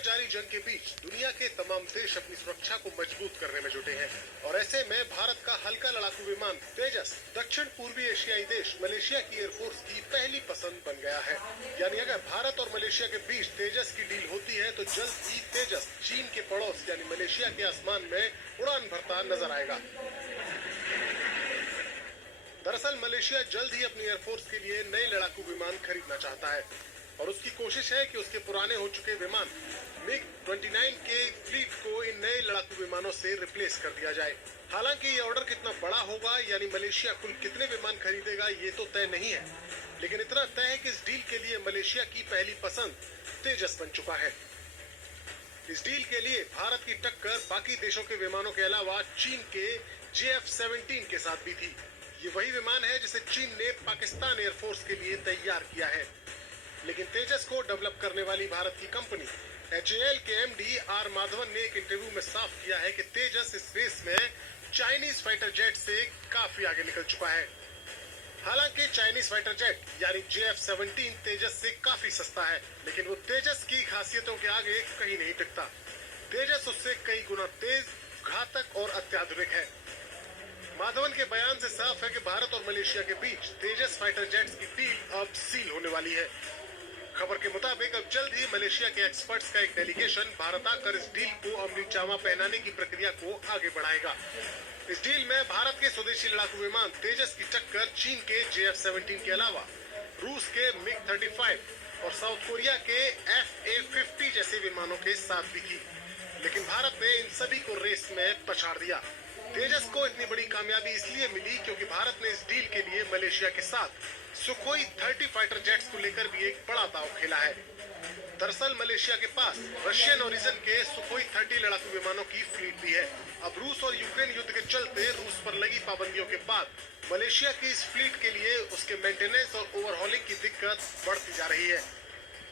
में जारी जंग के बीच दुनिया के तमाम देश अपनी सुरक्षा को मजबूत करने में जुटे हैं और ऐसे में भारत का हल्का लड़ाकू विमान तेजस दक्षिण पूर्वी एशियाई देश मलेशिया की एयरफोर्स की पहली पसंद बन गया है। यानी अगर भारत और मलेशिया के बीच तेजस की डील होती है तो जल्द ही तेजस चीन के पड़ोस यानी मलेशिया के आसमान में उड़ान भरता नजर आएगा। दरअसल मलेशिया जल्द ही अपनी एयरफोर्स के लिए नए लड़ाकू विमान खरीदना चाहता है और उसकी कोशिश है कि उसके पुराने हो चुके विमान MiG-29 के फ्लीट को इन नए लड़ाकू विमानों से रिप्लेस कर दिया जाए। हालांकि ये ऑर्डर कितना बड़ा होगा यानी मलेशिया कुल कितने विमान खरीदेगा ये तो तय नहीं है, लेकिन इतना तय है कि इस डील के लिए मलेशिया की पहली पसंद तेजस बन चुका है। इस डील के लिए भारत की टक्कर बाकी देशों के विमानों के अलावा चीन के JF-17 के साथ भी थी। ये वही विमान है जिसे चीन ने पाकिस्तान एयरफोर्स के लिए तैयार किया है, लेकिन तेजस को डेवलप करने वाली भारत की कंपनी HAL के MD R माधवन ने एक इंटरव्यू में साफ किया है कि तेजस इस रेस में चाइनीज फाइटर जेट से काफी आगे निकल चुका है। हालांकि चाइनीज फाइटर जेट यानी JF-17 तेजस से काफी सस्ता है, लेकिन वो तेजस की खासियतों के आगे कहीं नहीं टिकता। तेजस उससे कई गुना तेज, घातक और अत्याधुनिक है। माधवन के बयान से साफ है कि भारत और मलेशिया के बीच तेजस फाइटर जेट्स की डील अब सील होने वाली है। खबर के मुताबिक अब जल्द ही मलेशिया के एक्सपर्ट्स का एक डेलीगेशन भारत आकर इस डील को अमली जामा पहनाने की प्रक्रिया को आगे बढ़ाएगा। इस डील में भारत के स्वदेशी लड़ाकू विमान तेजस की टक्कर चीन के JF-17 के अलावा रूस के MiG-35 और साउथ कोरिया के FA-50 जैसे विमानों के साथ भी थी, लेकिन भारत ने इन सभी को रेस में पछाड़ दिया। तेजस को इतनी बड़ी कामयाबी इसलिए मिली क्योंकि भारत ने इस डील के लिए मलेशिया के साथ सुखोई 30 फाइटर जेट्स को लेकर भी एक बड़ा दांव खेला है। दरअसल मलेशिया के पास रशियन ओरिजिन के सुखोई 30 लड़ाकू विमानों की फ्लीट भी है। अब रूस और यूक्रेन युद्ध के चलते रूस पर लगी पाबंदियों के बाद मलेशिया की इस फ्लीट के लिए उसके मेंटेनेंस और ओवरहॉलिंग की दिक्कत बढ़ती जा रही है।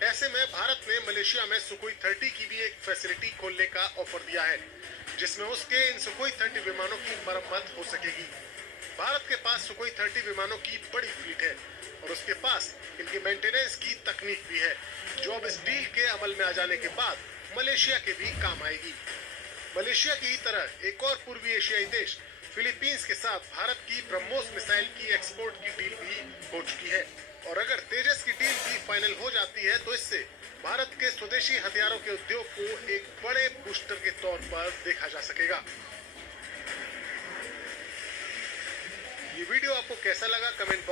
ऐसे में भारत ने मलेशिया में सुखोई 30 की भी एक फैसिलिटी खोलने का ऑफर दिया है, जिसमें उसके इन सुखोई 30 विमानों की मरम्मत हो सकेगी। भारत के पास सुखोई 30 विमानों की बड़ी फ्लीट है और उसके पास इनके मेंटेनेंस की तकनीक भी है, जो अब इस डील के अमल में आ जाने के बाद मलेशिया के भी काम आएगी। मलेशिया की ही तरह एक और पूर्वी एशियाई देश फिलीपींस के साथ भारत की ब्रह्मोस मिसाइल की एक्सपोर्ट की डील भी हो चुकी है और अगर तेजस की डील भी फाइनल हो जाती है तो इससे भारत के स्वदेशी हथियारों के उद्योग को एक बड़े बूस्टर के तौर पर देखा जा सकेगा। ये वीडियो आपको कैसा लगा कमेंट